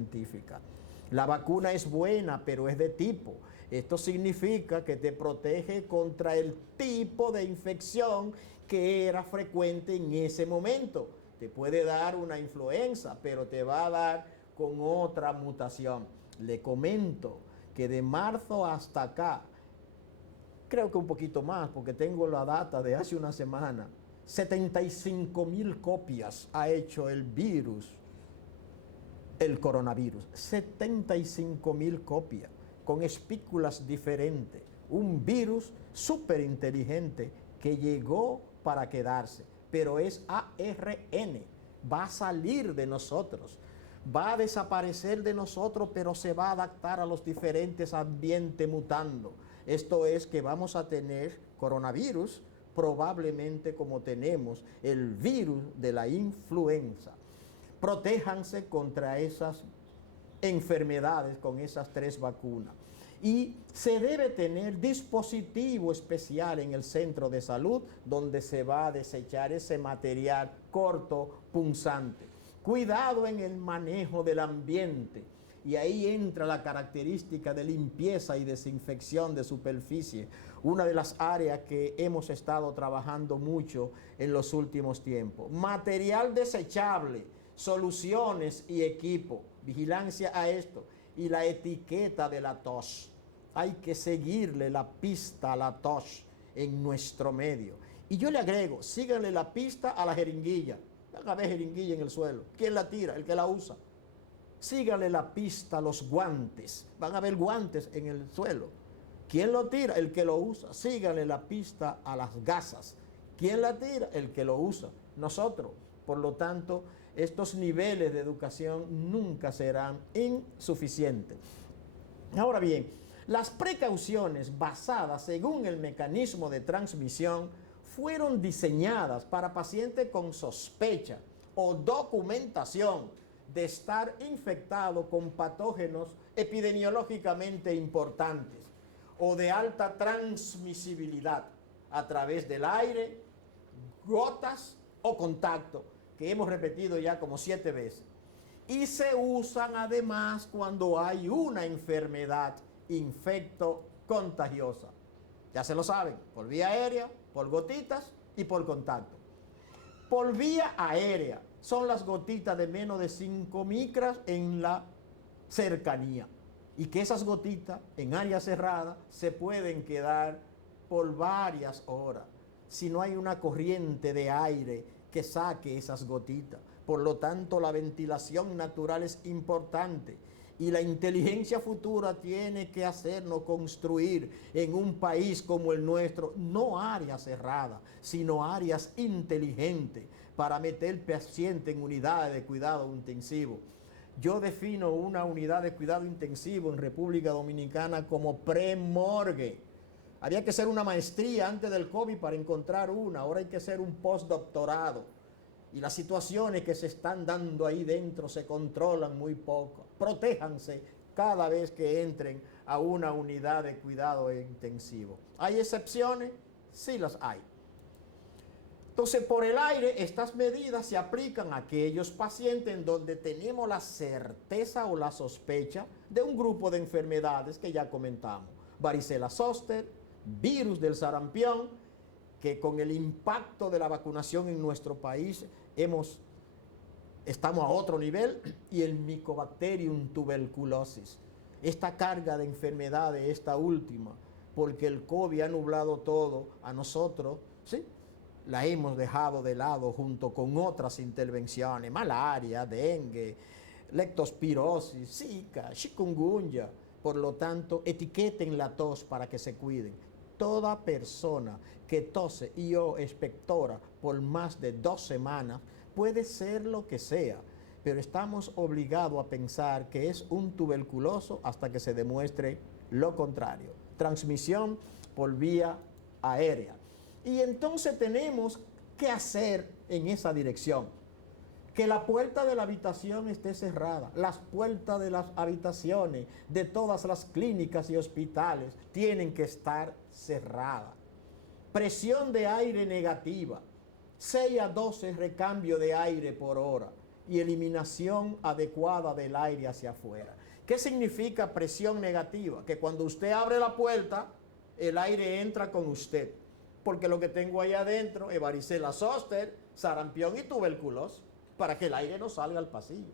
científica. La vacuna es buena, pero es de tipo. Esto significa que te protege contra el tipo de infección que era frecuente en ese momento. Te puede dar una influenza, pero te va a dar con otra mutación. Le comento que de marzo hasta acá, creo que un poquito más, porque tengo la data de hace una semana, 75,000 copias ha hecho el virus, el coronavirus. 75,000 copias, con espículas diferentes. Un virus súper inteligente que llegó para quedarse, pero es ARN, va a salir de nosotros, va a desaparecer de nosotros, pero se va a adaptar a los diferentes ambientes mutando. Esto es que vamos a tener coronavirus probablemente como tenemos el virus de la influenza. Protéjanse contra esas enfermedades con esas 3 vacunas. Y se debe tener dispositivo especial en el centro de salud donde se va a desechar ese material corto punzante. Cuidado en el manejo del ambiente. Y ahí entra la característica de limpieza y desinfección de superficie, una de las áreas que hemos estado trabajando mucho en los últimos tiempos. Material desechable, soluciones y equipo, vigilancia a esto, y la etiqueta de la tos. Hay que seguirle la pista a la tos en nuestro medio. Y yo le agrego, síganle la pista a la jeringuilla. Van a ver jeringuilla en el suelo. ¿Quién la tira? El que la usa. Síganle la pista a los guantes. Van a ver guantes en el suelo. ¿Quién lo tira? El que lo usa. Síganle la pista a las gasas. ¿Quién la tira? El que lo usa. Nosotros. Por lo tanto, estos niveles de educación nunca serán insuficientes. Ahora bien, las precauciones basadas según el mecanismo de transmisión fueron diseñadas para pacientes con sospecha o documentación de estar infectado con patógenos epidemiológicamente importantes o de alta transmisibilidad a través del aire, gotas o contacto, que hemos repetido ya como 7 veces. Y se usan además cuando hay una enfermedad infecto-contagiosa. Ya se lo saben, por vía aérea, por gotitas y por contacto. Por vía aérea son las gotitas de menos de 5 micras en la cercanía. Y que esas gotitas en área cerrada se pueden quedar por varias horas si no hay una corriente de aire que saque esas gotitas. Por lo tanto, la ventilación natural es importante. Y la inteligencia futura tiene que hacernos construir en un país como el nuestro, no áreas cerradas, sino áreas inteligentes para meter pacientes en unidades de cuidado intensivo. Yo defino una unidad de cuidado intensivo en República Dominicana como premorgue. Había que hacer una maestría antes del COVID para encontrar una, ahora hay que hacer un postdoctorado. Y las situaciones que se están dando ahí dentro se controlan muy poco. Protéjanse cada vez que entren a una unidad de cuidado intensivo. ¿Hay excepciones? Sí las hay. Entonces, por el aire, estas medidas se aplican a aquellos pacientes en donde tenemos la certeza o la sospecha de un grupo de enfermedades que ya comentamos. Varicela zoster, virus del sarampión, que con el impacto de la vacunación en nuestro país estamos a otro nivel, y el Mycobacterium tuberculosis. Esta carga de enfermedades, esta última, porque el COVID ha nublado todo a nosotros, ¿sí? La hemos dejado de lado junto con otras intervenciones, malaria, dengue, leptospirosis, zika, chikungunya. Por lo tanto, etiqueten la tos para que se cuiden. Toda persona que tose y o expectora por más de 2 semanas puede ser lo que sea, pero estamos obligados a pensar que es un tuberculoso hasta que se demuestre lo contrario. Transmisión por vía aérea. Y entonces tenemos que hacer en esa dirección. Que la puerta de la habitación esté cerrada. Las puertas de las habitaciones de todas las clínicas y hospitales tienen que estar cerradas. Presión de aire negativa. 6 a 12 recambio de aire por hora. y eliminación adecuada del aire hacia afuera. ¿Qué significa presión negativa? Que cuando usted abre la puerta, el aire entra con usted. Porque lo que tengo ahí adentro es varicela zóster, sarampión y tuberculosis, para que el aire no salga al pasillo.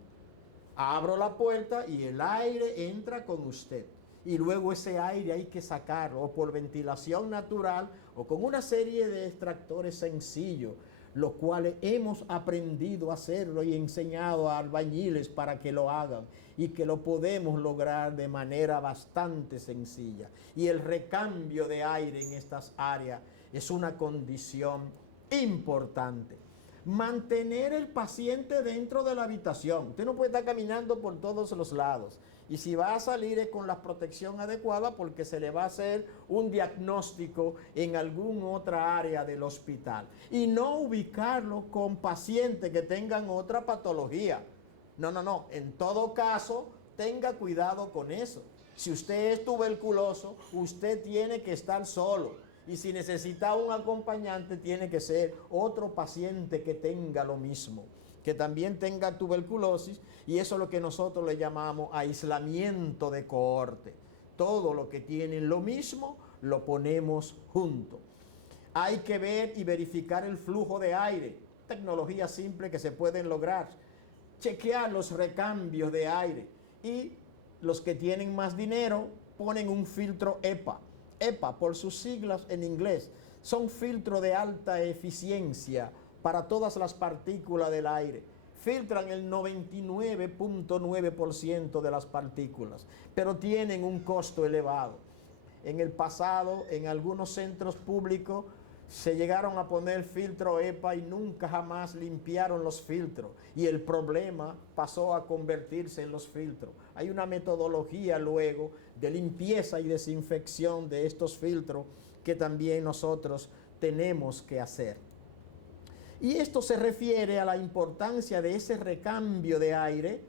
Abro la puerta y el aire entra con usted. Y luego ese aire hay que sacarlo o por ventilación natural o con una serie de extractores sencillos, los cuales hemos aprendido a hacerlo y enseñado a albañiles para que lo hagan y que lo podemos lograr de manera bastante sencilla. Y el recambio de aire en estas áreas es una condición importante. Mantener el paciente dentro de la habitación. Usted no puede estar caminando por todos los lados. Y si va a salir es con la protección adecuada porque se le va a hacer un diagnóstico en alguna otra área del hospital. Y no ubicarlo con pacientes que tengan otra patología. No. En todo caso, tenga cuidado con eso. Si usted es tuberculoso, usted tiene que estar solo. Y si necesita un acompañante, tiene que ser otro paciente que tenga lo mismo, que también tenga tuberculosis, y eso es lo que nosotros le llamamos aislamiento de cohorte. Todo lo que tienen lo mismo, lo ponemos junto. Hay que ver y verificar el flujo de aire, tecnologías simples que se pueden lograr. Chequear los recambios de aire, y los que tienen más dinero ponen un filtro EPA. EPA, por sus siglas en inglés, son filtros de alta eficiencia para todas las partículas del aire. Filtran el 99.9% de las partículas, pero tienen un costo elevado. En el pasado, en algunos centros públicos, se llegaron a poner filtro EPA y nunca jamás limpiaron los filtros. Y el problema pasó a convertirse en los filtros. Hay una metodología luego de limpieza y desinfección de estos filtros que también nosotros tenemos que hacer. Y esto se refiere a la importancia de ese recambio de aire.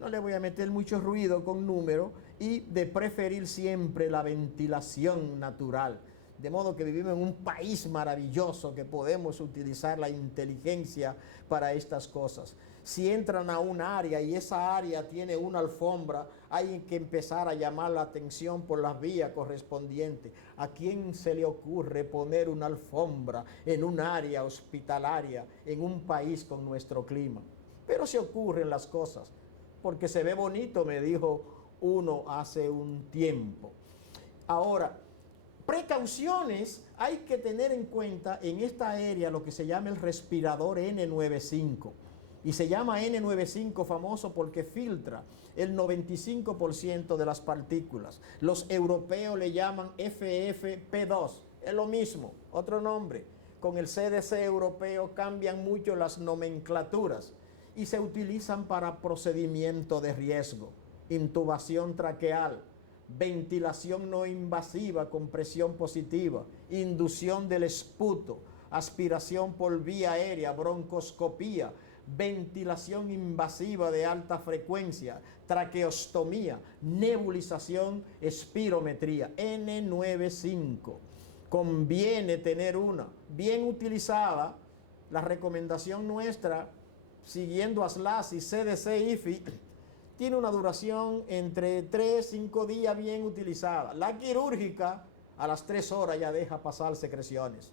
No le voy a meter mucho ruido con números, y de preferir siempre la ventilación natural. De modo que vivimos en un país maravilloso que podemos utilizar la inteligencia para estas cosas. Si entran a un área y esa área tiene una alfombra, hay que empezar a llamar la atención por las vías correspondientes. ¿A quién se le ocurre poner una alfombra en un área hospitalaria en un país con nuestro clima? Pero se ocurren las cosas, porque se ve bonito, me dijo uno hace un tiempo. Ahora, precauciones hay que tener en cuenta en esta área, lo que se llama el respirador N95. Y se llama N95 famoso porque filtra el 95% de las partículas. Los europeos le llaman FFP2, es lo mismo, otro nombre. Con el CDC europeo cambian mucho las nomenclaturas y se utilizan para procedimiento de riesgo, intubación traqueal, ventilación no invasiva con presión positiva, inducción del esputo, aspiración por vía aérea, broncoscopía, ventilación invasiva de alta frecuencia, traqueostomía, nebulización, espirometría. N95. Conviene tener una bien utilizada. La recomendación nuestra, siguiendo ASLASI, CDC, IFI, tiene una duración entre 3-5 días bien utilizada. La quirúrgica, a las 3 horas ya deja pasar secreciones.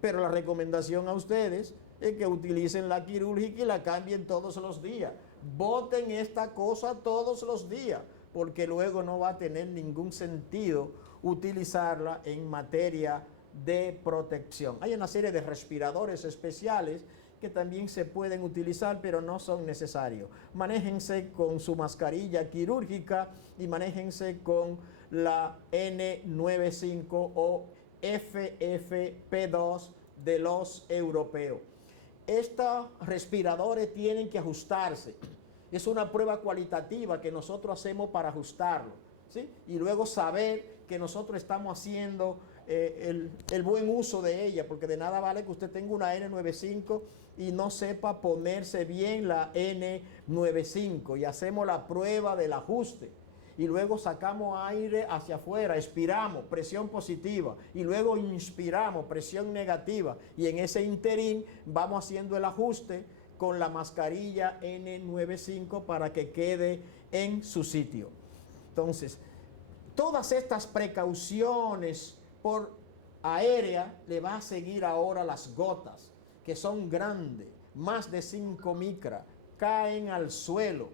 Pero la recomendación a ustedes es que utilicen la quirúrgica y la cambien todos los días. Boten esta cosa todos los días, porque luego no va a tener ningún sentido utilizarla en materia de protección. Hay una serie de respiradores especiales que también se pueden utilizar, pero no son necesarios. Manéjense con su mascarilla quirúrgica y manéjense con la N95 o FFP2 de los europeos. Estos respiradores tienen que ajustarse. Es una prueba cualitativa que nosotros hacemos para ajustarlo, ¿sí? Y luego saber que nosotros estamos haciendo el buen uso de ella, porque de nada vale que usted tenga una N95 y no sepa ponerse bien la N95, y hacemos la prueba del ajuste y luego sacamos aire hacia afuera, expiramos, presión positiva, y luego inspiramos, presión negativa, y en ese interín vamos haciendo el ajuste con la mascarilla N95 para que quede en su sitio. Entonces, todas estas precauciones por aérea le va a seguir ahora las gotas, que son grandes, más de 5 micras, caen al suelo,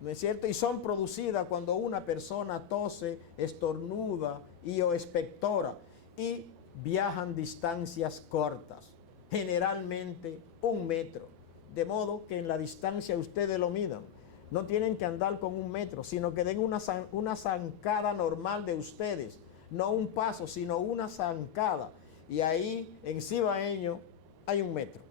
¿no es cierto? Y son producidas cuando una persona tose, estornuda y o expectora, y viajan distancias cortas, generalmente 1 metro, de modo que en la distancia ustedes lo midan. No tienen que andar con 1 metro, sino que den una zancada normal de ustedes, no un paso, sino una zancada. Y ahí en Cibaeño hay 1 metro.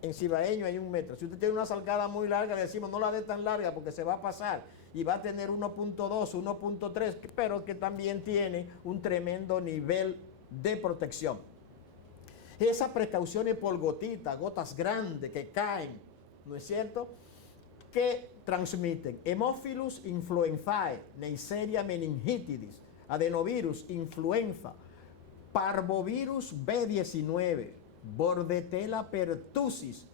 En Cibaeño hay 1 metro. Si usted tiene una zancada muy larga, le decimos no la dé tan larga porque se va a pasar y va a tener 1.2, 1.3, pero que también tiene un tremendo nivel de protección. Esas precauciones por gotas grandes que caen, ¿no es cierto?, que transmiten Haemophilus influenzae, Neisseria meningitidis, adenovirus, influenza, parvovirus B19, Bordetella pertussis,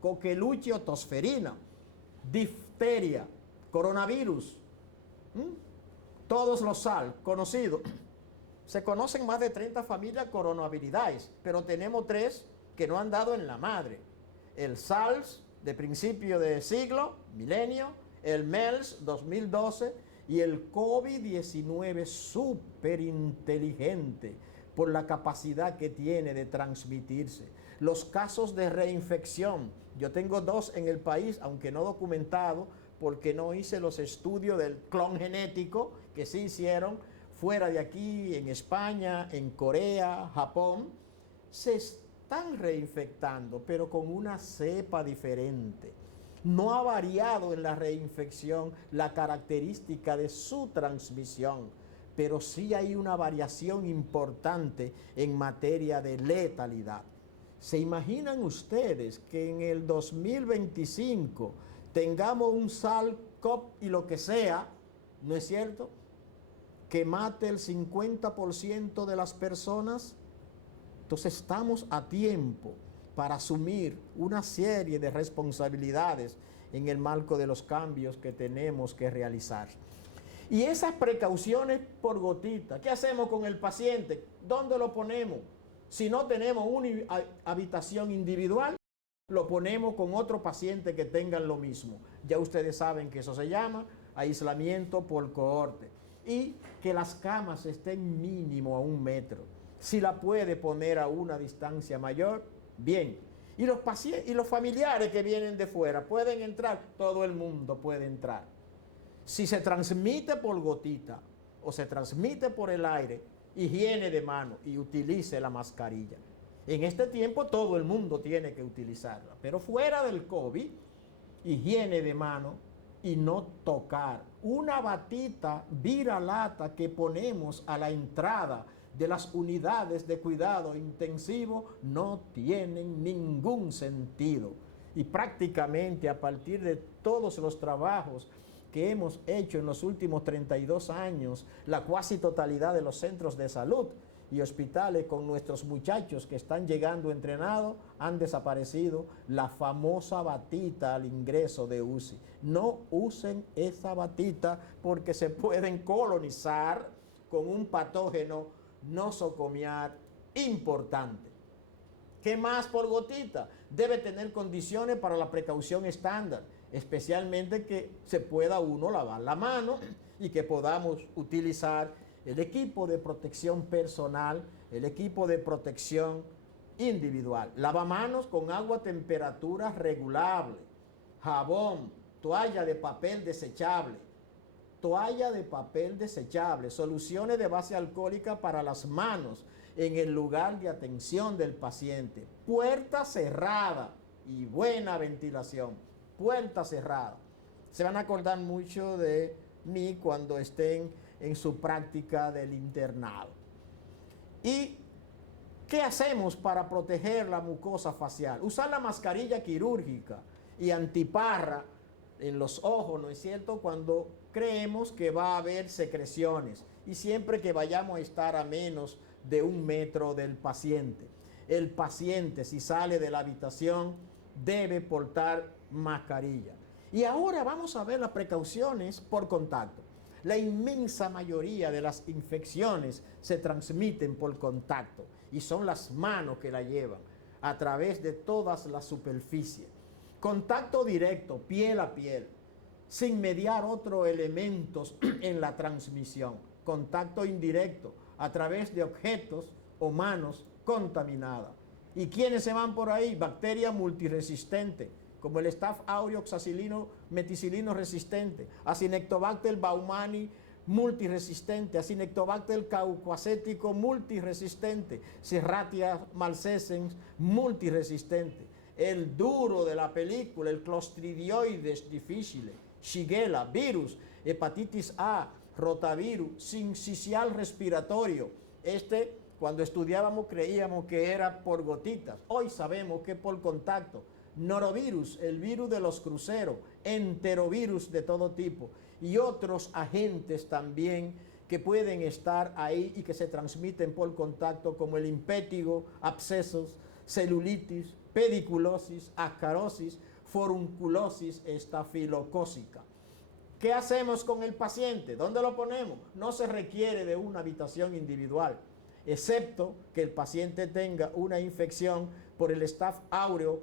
Coqueluche tosferina, difteria, coronavirus, todos los SARS conocidos. Se conocen más de 30 familias coronaviridae, pero tenemos 3 que no han dado en la madre. El SARS de principio de siglo, milenio, el MERS 2012 y el COVID-19 súper inteligente por la capacidad que tiene de transmitirse. Los casos de reinfección, yo tengo 2 en el país, aunque no documentado, porque no hice los estudios del clon genético que sí hicieron fuera de aquí, en España, en Corea, Japón, se están reinfectando, pero con una cepa diferente. No ha variado en la reinfección la característica de su transmisión, pero sí hay una variación importante en materia de letalidad. ¿Se imaginan ustedes que en el 2025 tengamos un SARS-CoV y lo que sea, ¿no es cierto?, que mate el 50% de las personas? Entonces estamos a tiempo para asumir una serie de responsabilidades en el marco de los cambios que tenemos que realizar. Y esas precauciones por gotita, ¿qué hacemos con el paciente? ¿Dónde lo ponemos? Si no tenemos una habitación individual, lo ponemos con otro paciente que tengan lo mismo. Ya ustedes saben que eso se llama aislamiento por cohorte. Y que las camas estén mínimo a 1 metro. Si la puede poner a una distancia mayor, bien. Y los pacientes y los familiares que vienen de fuera pueden entrar, todo el mundo puede entrar. Si se transmite por gotita o se transmite por el aire, higiene de mano y utilice la mascarilla. En este tiempo todo el mundo tiene que utilizarla, pero fuera del COVID, higiene de mano y no tocar. Una batita viralata que ponemos a la entrada de las unidades de cuidado intensivo no tienen ningún sentido. Y prácticamente a partir de todos los trabajos que hemos hecho en los últimos 32 años, la cuasi totalidad de los centros de salud y hospitales con nuestros muchachos que están llegando entrenados, han desaparecido la famosa batita al ingreso de UCI. No usen esa batita porque se pueden colonizar con un patógeno nosocomial importante. ¿Qué más por gotita? Debe tener condiciones para la precaución estándar, especialmente que se pueda uno lavar la mano y que podamos utilizar el equipo de protección personal, el equipo de protección individual. Lavamanos con agua a temperatura regulable, jabón, toalla de papel desechable, soluciones de base alcohólica para las manos en el lugar de atención del paciente, puerta cerrada y buena ventilación, puerta cerrada. Se van a acordar mucho de mí cuando estén en su práctica del internado. ¿Y qué hacemos para proteger la mucosa facial? Usar la mascarilla quirúrgica y antiparra en los ojos, ¿no es cierto?, cuando creemos que va a haber secreciones y siempre que vayamos a estar a menos de 1 metro del paciente. El paciente, si sale de la habitación, debe portar mascarilla. Y ahora vamos a ver las precauciones por contacto. La inmensa mayoría de las infecciones se transmiten por contacto y son las manos que la llevan a través de todas las superficies. Contacto directo, piel a piel, sin mediar otros elementos en la transmisión. Contacto indirecto, a través de objetos o manos contaminadas. ¿Y quiénes se van por ahí? Bacterias multiresistentes, como el Staph aureus oxacilino meticilino resistente, Acinetobacter baumannii multiresistente, Acinetobacter caucoacético multiresistente, Serratia malsescens multiresistente. El duro de la película, el Clostridioides difficile, Shigella, virus, hepatitis A, rotavirus, sincicial respiratorio. Cuando estudiábamos creíamos que era por gotitas. Hoy sabemos que por contacto. Norovirus, el virus de los cruceros, enterovirus de todo tipo y otros agentes también que pueden estar ahí y que se transmiten por contacto, como el impétigo, abscesos, celulitis, pediculosis, ascarosis, forunculosis estafilocócica. ¿Qué hacemos con el paciente? ¿Dónde lo ponemos? No se requiere de una habitación individual, excepto que el paciente tenga una infección por el Staph aureus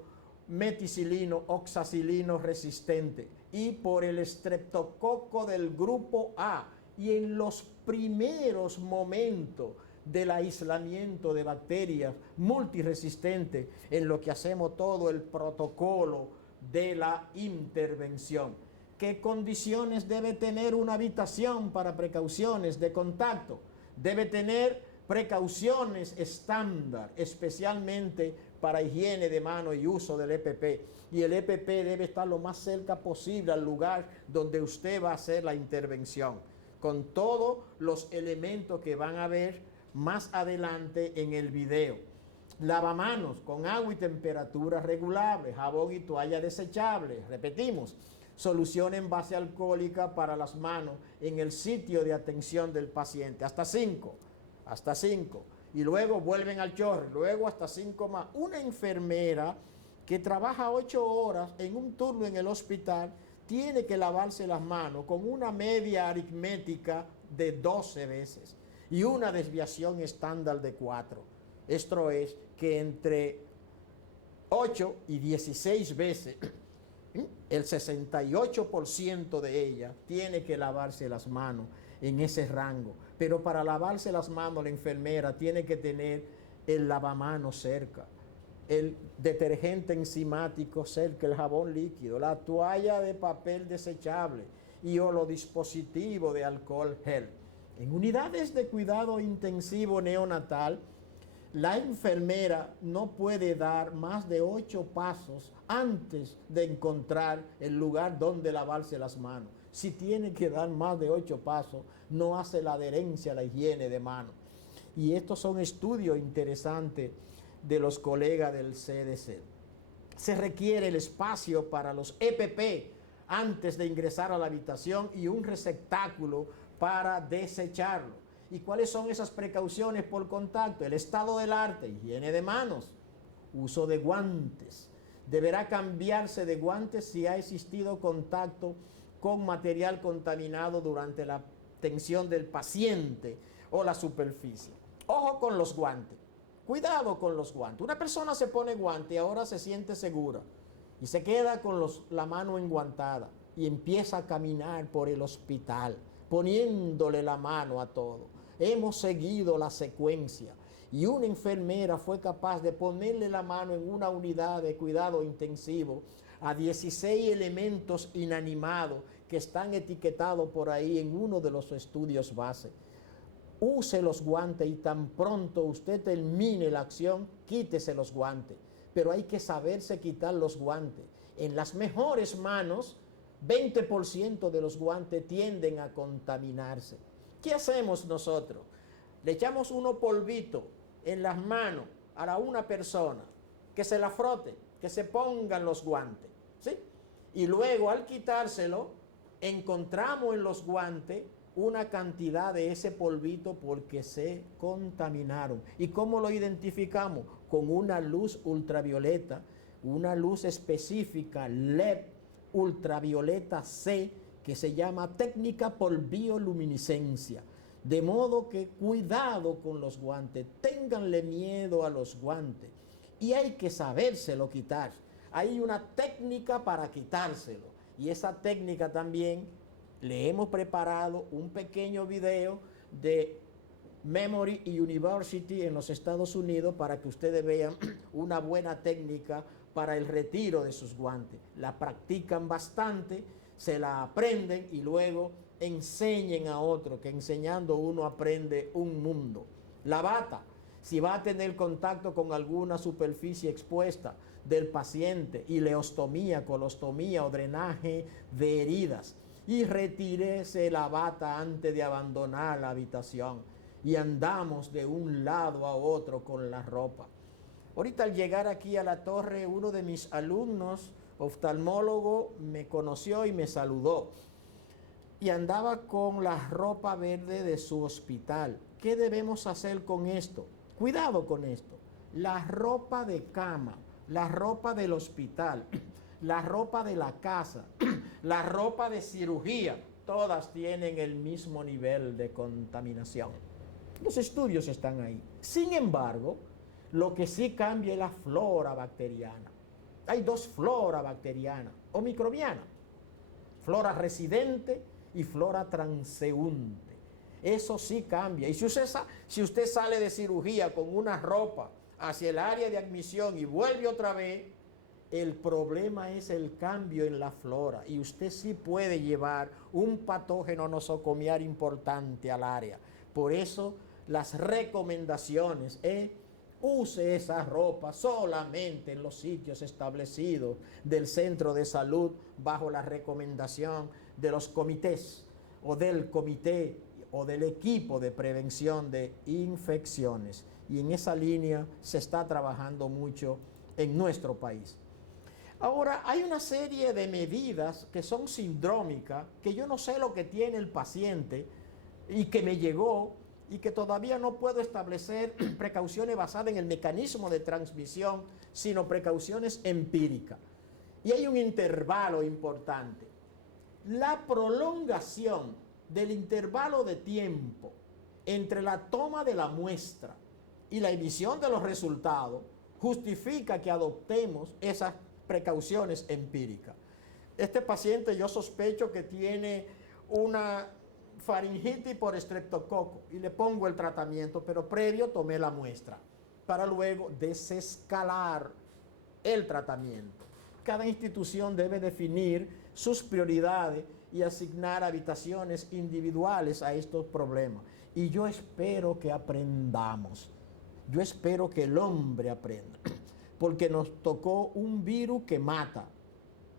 meticilino oxacilino resistente y por el estreptococo del grupo A. Y en los primeros momentos del aislamiento de bacterias multiresistentes, en lo que hacemos todo el protocolo de la intervención. ¿Qué condiciones debe tener una habitación para precauciones de contacto? Debe tener precauciones estándar, especialmente para higiene de mano y uso del EPP. Y el EPP debe estar lo más cerca posible al lugar donde usted va a hacer la intervención, con todos los elementos que van a ver más adelante en el video. Lavamanos con agua y temperatura regulable, jabón y toalla desechable. Repetimos, solución en base alcohólica para las manos en el sitio de atención del paciente. Hasta 5. Y luego vuelven al chorro, luego hasta 5 más. Una enfermera que trabaja 8 horas en un turno en el hospital tiene que lavarse las manos con una media aritmética de 12 veces y una desviación estándar de 4. Esto es que entre 8 y 16 veces el 68% de ella tiene que lavarse las manos en ese rango. Pero para lavarse las manos la enfermera tiene que tener el lavamanos cerca, el detergente enzimático cerca, el jabón líquido, la toalla de papel desechable y o los dispositivos de alcohol gel. En unidades de cuidado intensivo neonatal, la enfermera no puede dar más de 8 pasos antes de encontrar el lugar donde lavarse las manos. Si tiene que dar más de 8 pasos, no hace la adherencia a la higiene de manos. Y estos son estudios interesantes de los colegas del CDC. Se requiere el espacio para los EPP antes de ingresar a la habitación y un receptáculo para desecharlo. ¿Y cuáles son esas precauciones por contacto? El estado del arte, higiene de manos, uso de guantes. Deberá cambiarse de guantes si ha existido contacto con material contaminado durante la atención del paciente o la superficie. Ojo con los guantes. Cuidado con los guantes. Una persona se pone guante y ahora se siente segura y se queda con la mano enguantada y empieza a caminar por el hospital poniéndole la mano a todo. Hemos seguido la secuencia y una enfermera fue capaz de ponerle la mano en una unidad de cuidado intensivo a 16 elementos inanimados que están etiquetados por ahí en uno de los estudios base. Use los guantes y tan pronto usted termine la acción, quítese los guantes. Pero hay que saberse quitar los guantes. En las mejores manos, 20% de los guantes tienden a contaminarse. ¿Qué hacemos nosotros? Le echamos unos polvitos en las manos a una persona, que se la frote, que se pongan los guantes, ¿sí? Y luego al quitárselo, encontramos en los guantes una cantidad de ese polvito porque se contaminaron. ¿Y cómo lo identificamos? Con una luz ultravioleta, una luz específica LED ultravioleta C que se llama técnica por bioluminiscencia. De modo que cuidado con los guantes, ténganle miedo a los guantes y hay que sabérselo quitar. Hay una técnica para quitárselo y esa técnica también le hemos preparado un pequeño video de Memory University en los Estados Unidos para que ustedes vean una buena técnica para el retiro de sus guantes. La practican bastante, se la aprenden y luego enseñen a otro, que enseñando uno aprende un mundo. La bata, si va a tener contacto con alguna superficie expuesta del paciente, ileostomía, colostomía o drenaje de heridas, y retírese la bata antes de abandonar la habitación. Y andamos de un lado a otro con la ropa. Ahorita al llegar aquí a la torre, uno de mis alumnos, oftalmólogo, me conoció y me saludó. Y andaba con la ropa verde de su hospital. ¿Qué debemos hacer con esto? Cuidado con esto. La ropa de cama, la ropa del hospital, la ropa de la casa, la ropa de cirugía, todas tienen el mismo nivel de contaminación. Los estudios están ahí. Sin embargo, lo que sí cambia es la flora bacteriana. Hay dos floras bacterianas o microbianas. Flora residente y flora transeúnte. Eso sí cambia. Y si usted sale de cirugía con una ropa hacia el área de admisión y vuelve otra vez, el problema es el cambio en la flora. Y usted sí puede llevar un patógeno nosocomial importante al área. Por eso las recomendaciones use esa ropa solamente en los sitios establecidos del centro de salud bajo la recomendación de los comités o del comité o del equipo de prevención de infecciones. Y en esa línea se está trabajando mucho en nuestro país. Ahora, hay una serie de medidas que son sindrómicas, que yo no sé lo que tiene el paciente y que me llegó y que todavía no puedo establecer precauciones basadas en el mecanismo de transmisión, sino precauciones empíricas. Y hay un intervalo importante. La prolongación del intervalo de tiempo entre la toma de la muestra y la emisión de los resultados justifica que adoptemos esas precauciones empíricas. Este paciente yo sospecho que tiene una faringitis por estreptococo y le pongo el tratamiento, pero previo tomé la muestra para luego desescalar el tratamiento. Cada institución debe definir sus prioridades y asignar habitaciones individuales a estos problemas. Y yo espero que aprendamos. Yo espero que el hombre aprenda, porque nos tocó un virus que mata,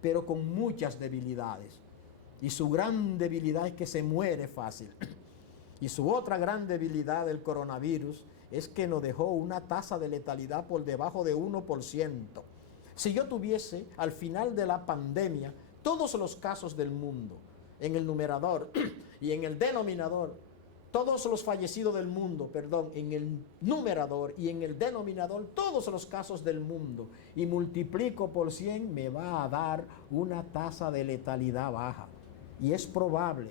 pero con muchas debilidades. Y su gran debilidad es que se muere fácil. Y su otra gran debilidad del coronavirus es que nos dejó una tasa de letalidad por debajo de 1%. Si yo tuviese al final de la pandemia todos los casos del mundo en el numerador y en el denominador, todos los fallecidos del mundo, perdón, en el numerador y en el denominador, todos los casos del mundo, y multiplico por 100, me va a dar una tasa de letalidad baja. Y es probable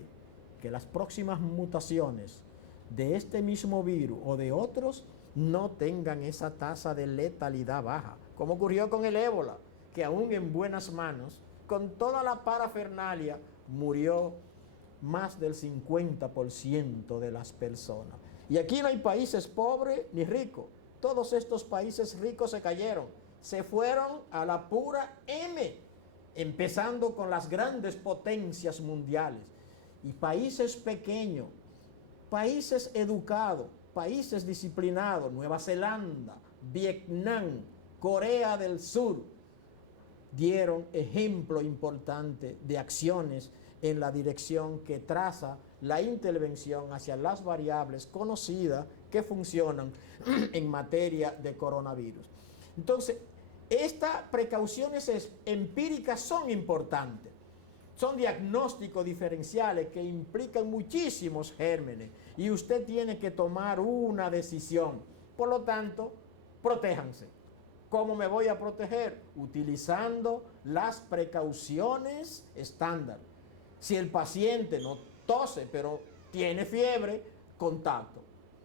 que las próximas mutaciones de este mismo virus o de otros no tengan esa tasa de letalidad baja, como ocurrió con el ébola, que aún en buenas manos, con toda la parafernalia, murió más del 50% de las personas. Y aquí no hay países pobres ni ricos. Todos estos países ricos se cayeron, se fueron a la pura M, empezando con las grandes potencias mundiales. Y países pequeños, países educados, países disciplinados, Nueva Zelanda, Vietnam, Corea del Sur, dieron ejemplo importante de acciones en la dirección que traza la intervención hacia las variables conocidas que funcionan en materia de coronavirus. Entonces, estas precauciones empíricas son importantes. Son diagnósticos diferenciales que implican muchísimos gérmenes y usted tiene que tomar una decisión. Por lo tanto, protéjanse. ¿Cómo me voy a proteger? Utilizando las precauciones estándar. Si el paciente no tose, pero tiene fiebre, contacto.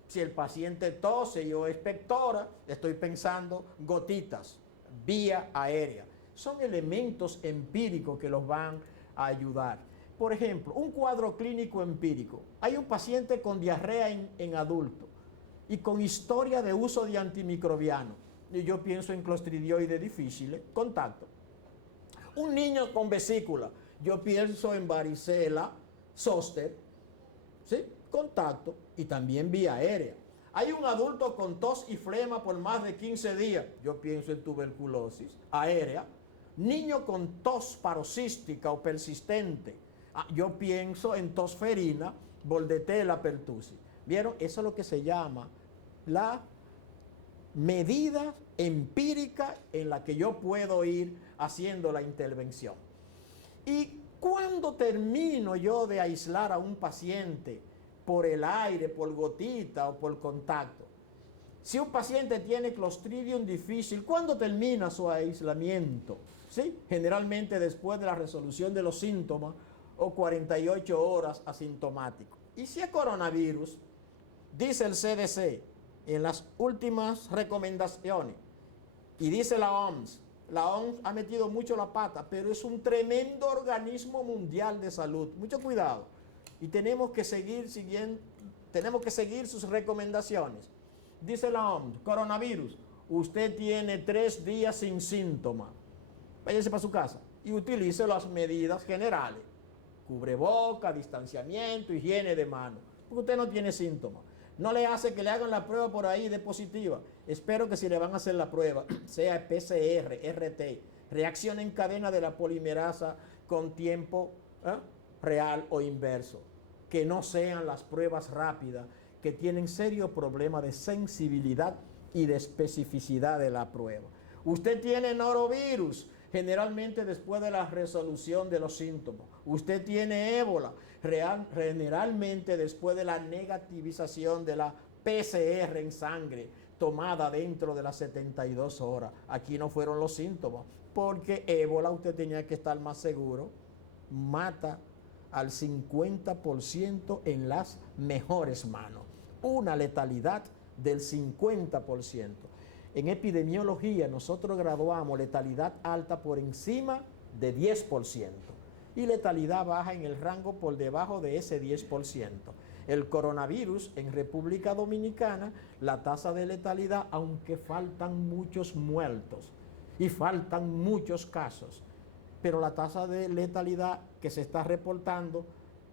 Si el paciente tose y o expectora, estoy pensando gotitas, vía aérea. Son elementos empíricos que los van a ayudar. Por ejemplo, un cuadro clínico empírico. Hay un paciente con diarrea en adulto y con historia de uso de antimicrobiano. Y yo pienso en clostridioide difícil, contacto. Un niño con vesícula, yo pienso en varicela, zóster, ¿sí? Contacto, y también vía aérea. Hay un adulto con tos y flema por más de 15 días, yo pienso en tuberculosis aérea. Niño con tos paroxística o persistente, yo pienso en tosferina, Bordetella pertussis. ¿Vieron? Eso es lo que se llama la medida empírica en la que yo puedo ir haciendo la intervención. Y cuando termino yo de aislar a un paciente por el aire, por gotita o por contacto, si un paciente tiene Clostridium difficile, ¿cuándo termina su aislamiento? ¿Sí? Generalmente después de la resolución de los síntomas o 48 horas asintomático. Y si es coronavirus, dice el CDC en las últimas recomendaciones, y dice la OMS ha metido mucho la pata, pero es un tremendo organismo mundial de salud. Mucho cuidado. Y tenemos que seguir sus recomendaciones. Dice la OMS, coronavirus, usted tiene 3 días sin síntomas. Váyase para su casa y utilice las medidas generales. Cubreboca, distanciamiento, higiene de manos. Porque usted no tiene síntomas. No le hace que le hagan la prueba por ahí de positiva. Espero que si le van a hacer la prueba, sea PCR, RT, reacción en cadena de la polimerasa con tiempo real o inverso. Que no sean las pruebas rápidas, que tienen serio problema de sensibilidad y de especificidad de la prueba. Usted tiene norovirus, generalmente después de la resolución de los síntomas. Usted tiene ébola, generalmente después de la negativización de la PCR en sangre tomada dentro de las 72 horas. Aquí no fueron los síntomas, porque ébola usted tenía que estar más seguro, mata al 50% en las mejores manos. Una letalidad del 50%. En epidemiología nosotros graduamos letalidad alta por encima de 10% y letalidad baja en el rango por debajo de ese 10%. El coronavirus en República Dominicana, la tasa de letalidad, aunque faltan muchos muertos y faltan muchos casos, pero la tasa de letalidad que se está reportando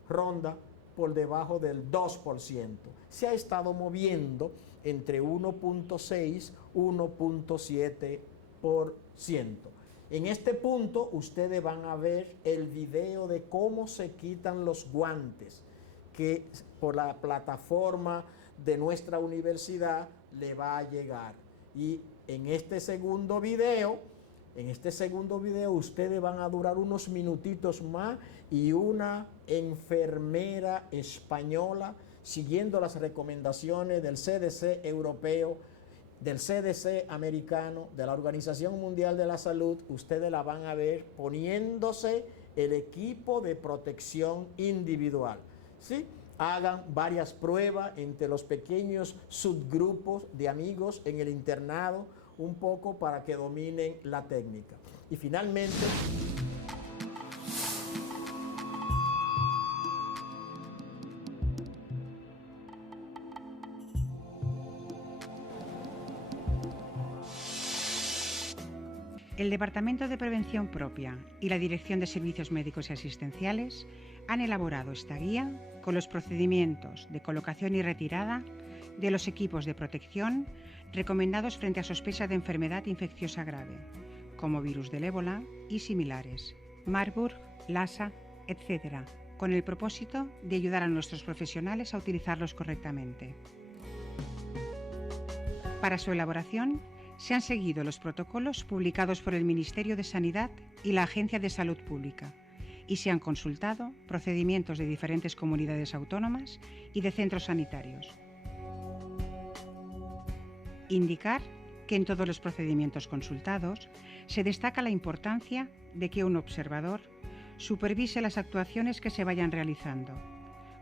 ronda por debajo del 2%. Se ha estado moviendo entre 1.6 y 1.7%. En este punto ustedes van a ver el video de cómo se quitan los guantes, que por la plataforma de nuestra universidad le va a llegar. Y en este segundo video ustedes van a durar unos minutitos más y una enfermera española, siguiendo las recomendaciones del CDC europeo, del CDC americano, de la Organización Mundial de la Salud, ustedes la van a ver poniéndose el equipo de protección individual. ¿Sí? Hagan varias pruebas entre los pequeños subgrupos de amigos en el internado, un poco para que dominen la técnica. Y finalmente, el Departamento de Prevención Propia y la Dirección de Servicios Médicos y Asistenciales han elaborado esta guía con los procedimientos de colocación y retirada de los equipos de protección recomendados frente a sospecha de enfermedad infecciosa grave, como virus del ébola y similares, Marburg, Lassa, etc., con el propósito de ayudar a nuestros profesionales a utilizarlos correctamente. Para su elaboración, se han seguido los protocolos publicados por el Ministerio de Sanidad y la Agencia de Salud Pública y se han consultado procedimientos de diferentes comunidades autónomas y de centros sanitarios. Indicar que en todos los procedimientos consultados se destaca la importancia de que un observador supervise las actuaciones que se vayan realizando,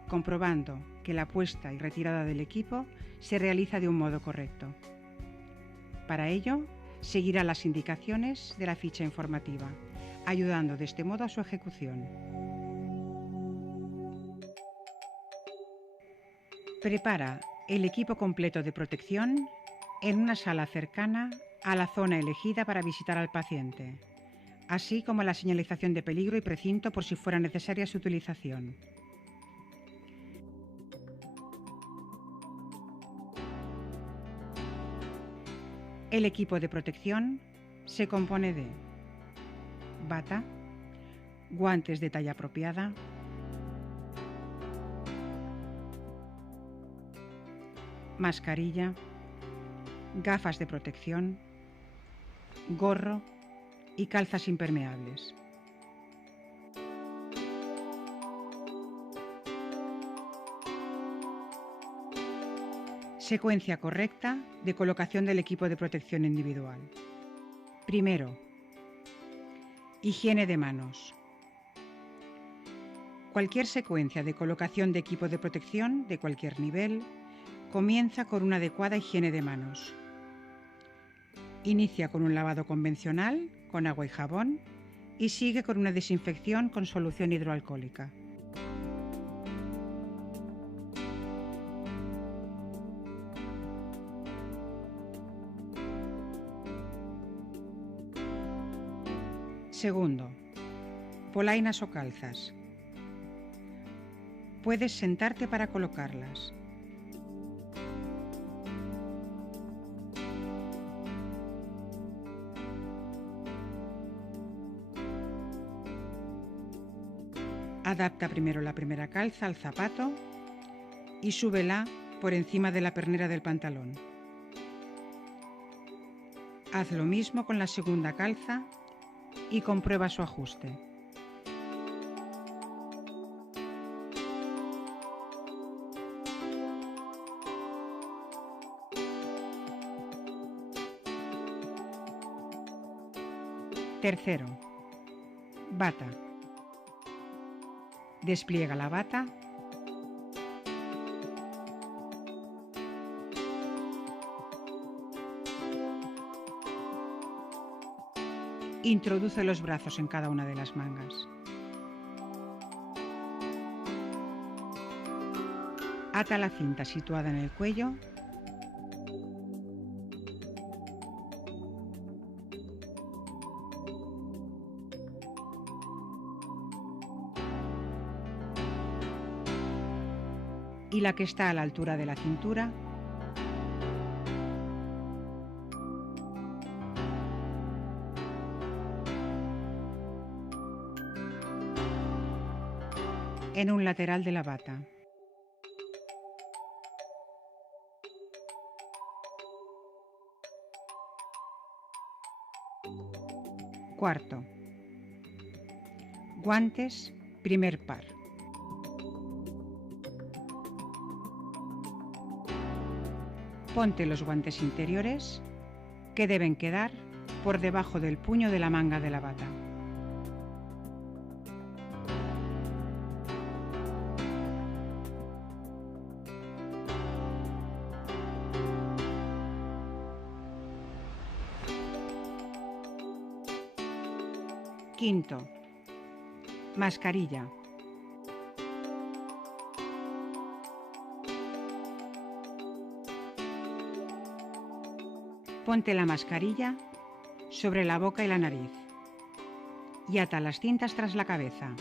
comprobando que la puesta y retirada del equipo se realiza de un modo correcto. Para ello, seguirá las indicaciones de la ficha informativa, ayudando de este modo a su ejecución. Prepara el equipo completo de protección en una sala cercana a la zona elegida para visitar al paciente, así como la señalización de peligro y precinto por si fuera necesaria su utilización. El equipo de protección se compone de bata, guantes de talla apropiada, mascarilla, gafas de protección, gorro y calzas impermeables. Secuencia correcta de colocación del equipo de protección individual. Primero, higiene de manos. Cualquier secuencia de colocación de equipo de protección de cualquier nivel comienza con una adecuada higiene de manos. Inicia con un lavado convencional con agua y jabón y sigue con una desinfección con solución hidroalcohólica. Segundo, polainas o calzas. Puedes sentarte para colocarlas. Adapta primero la primera calza al zapato y súbela por encima de la pernera del pantalón. Haz lo mismo con la segunda calza y comprueba su ajuste. Tercero, bata. Despliega la bata . Introduce los brazos en cada una de las mangas. Ata la cinta situada en el cuello . Y la que está a la altura de la cintura . En un lateral de la bata. Cuarto, guantes, primer par. Ponte los guantes interiores, que deben quedar por debajo del puño de la manga de la bata. Quinto, mascarilla. Ponte la mascarilla sobre la boca y la nariz y ata las cintas tras la cabeza.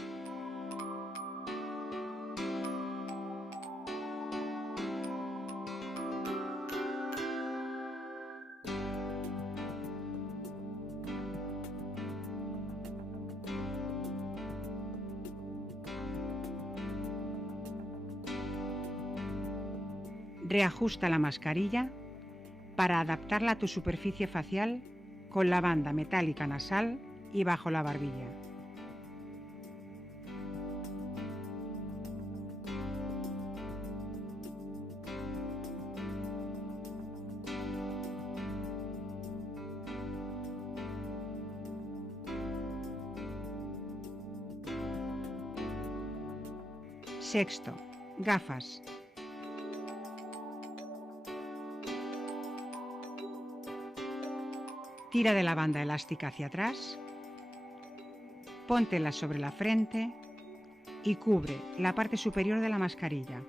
Reajusta la mascarilla para adaptarla a tu superficie facial con la banda metálica nasal y bajo la barbilla. Sexto, gafas. Tira de la banda elástica hacia atrás, póntelas sobre la frente y cubre la parte superior de la mascarilla.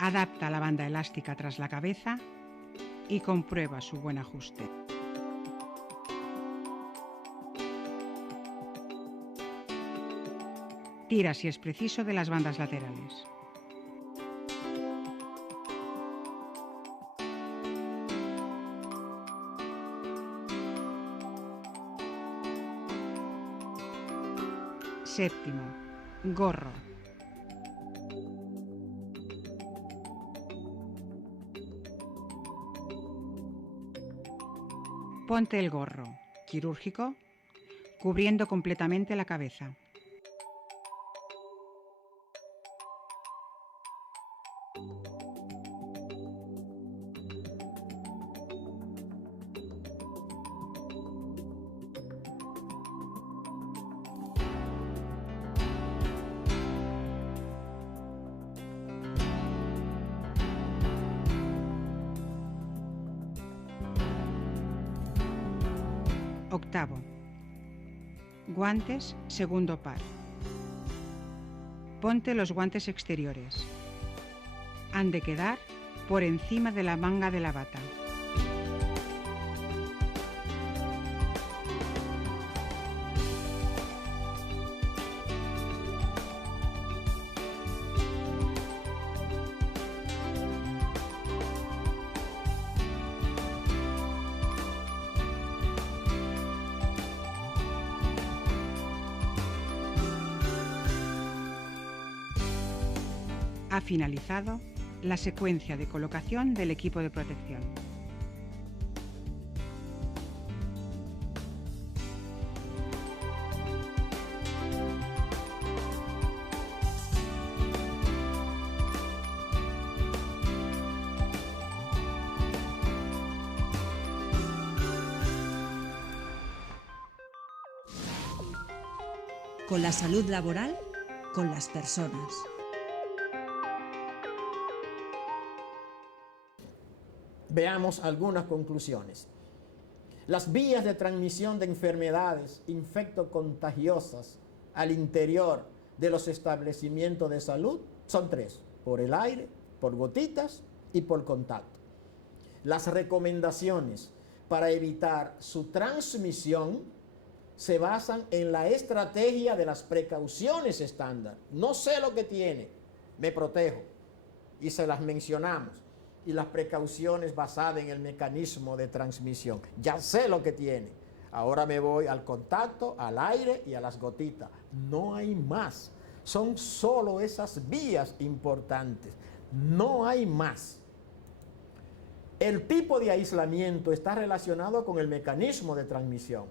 Adapta la banda elástica tras la cabeza y comprueba su buen ajuste. Tira, si es preciso, de las bandas laterales. Séptimo, gorro. Ponte el gorro quirúrgico, cubriendo completamente la cabeza. Octavo, guantes segundo par. Ponte los guantes exteriores. Han de quedar por encima de la manga de la bata. Ha finalizado la secuencia de colocación del equipo de protección. Con la salud laboral, con las personas. Veamos algunas conclusiones. Las vías de transmisión de enfermedades infectocontagiosas al interior de los establecimientos de salud son tres: por el aire, por gotitas y por contacto. Las recomendaciones para evitar su transmisión se basan en la estrategia de las precauciones estándar. No sé lo que tiene, me protejo, y se las mencionamos. Y las precauciones basadas en el mecanismo de transmisión. Ya sé lo que tiene. Ahora me voy al contacto, al aire y a las gotitas. No hay más. Son solo esas vías importantes. No hay más. El tipo de aislamiento está relacionado con el mecanismo de transmisión.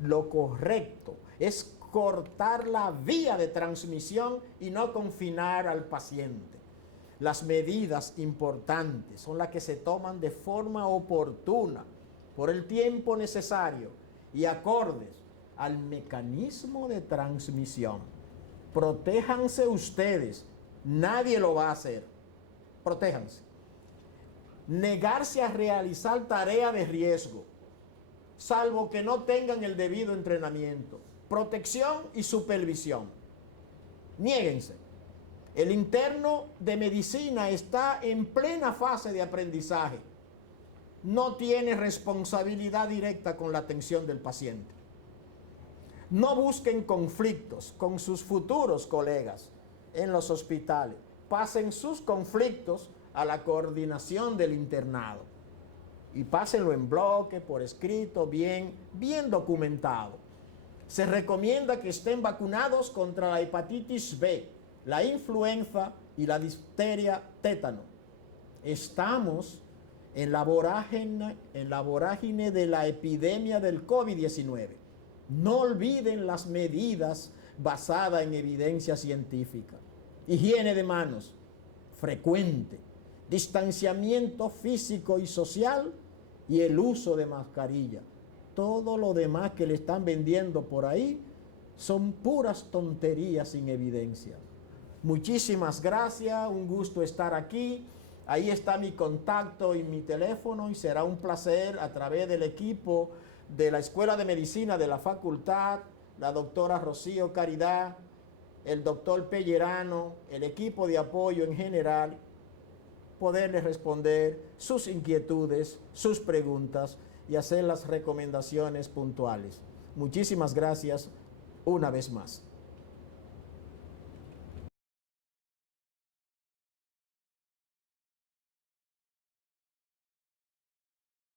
Lo correcto es cortar la vía de transmisión y no confinar al paciente. Las medidas importantes son las que se toman de forma oportuna, por el tiempo necesario y acordes al mecanismo de transmisión. Protéjanse ustedes, nadie lo va a hacer. Protéjanse. Negarse a realizar tarea de riesgo, salvo que no tengan el debido entrenamiento, protección y supervisión. Niéguense. El interno de medicina está en plena fase de aprendizaje. No tiene responsabilidad directa con la atención del paciente. No busquen conflictos con sus futuros colegas en los hospitales. Pasen sus conflictos a la coordinación del internado. Y pásenlo en bloque, por escrito, bien documentado. Se recomienda que estén vacunados contra la hepatitis B, la influenza y la difteria tétano. Estamos en la vorágine de la epidemia del COVID-19. No olviden las medidas basadas en evidencia científica. Higiene de manos frecuente, distanciamiento físico y social y el uso de mascarilla. Todo lo demás que le están vendiendo por ahí son puras tonterías sin evidencia. Muchísimas gracias, un gusto estar aquí. Ahí está mi contacto y mi teléfono y será un placer a través del equipo de la Escuela de Medicina de la Facultad, la doctora Rocío Caridad, el doctor Pellerano, el equipo de apoyo en general, poderles responder sus inquietudes, sus preguntas y hacer las recomendaciones puntuales. Muchísimas gracias una vez más.